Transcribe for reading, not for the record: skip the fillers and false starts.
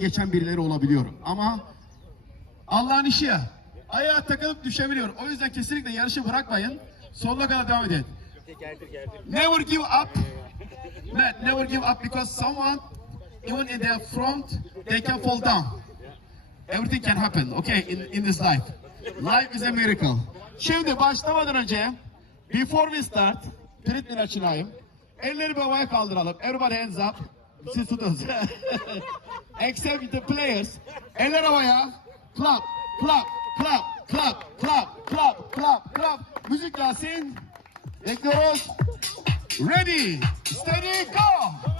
geçen birileri olabiliyor. Ama Allah'ın işi ya. Ayağa takılıp düşebiliyor. O yüzden kesinlikle yarışı bırakmayın. Sonuna kadar devam edin. Never give up. Never give up because someone, even in their front, they can fall down. Everything can happen, okay, in this life. Life is a miracle. Şimdi başlamadan önce, before we start, Britney açılayım. Elleri havaya kaldıralım. Everybody hands up. Siz tutun. Except the players. Eller havaya. Clap, clap, clap, clap, clap, clap, clap, clap. Müzik gelsin. Bekliyoruz. Ready, steady, go.